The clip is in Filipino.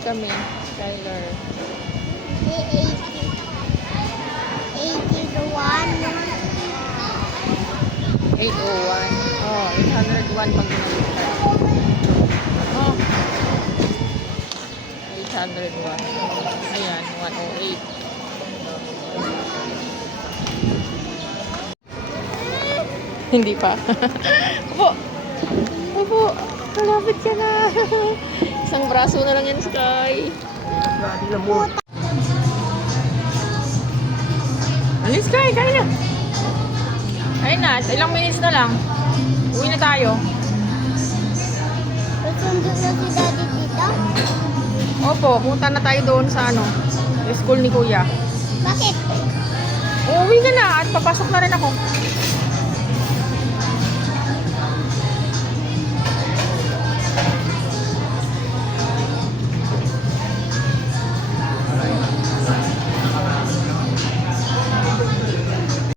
kami, Skylar. 801. Oh, 801 pag ginalitan. Oh. 801. Ayan, 108. Hindi pa. Opo. Opo. Malapit ka na. Isang braso na lang yan, Sky. Alis, Sky. Kaya na. Ayun na. Ilang minutes na lang. Uwi na tayo. Sundo na si Daddy dito? Opo. Punta na tayo doon sa ano. Sa school ni Kuya. Bakit? Uuwi ka na. At papasok na rin ako.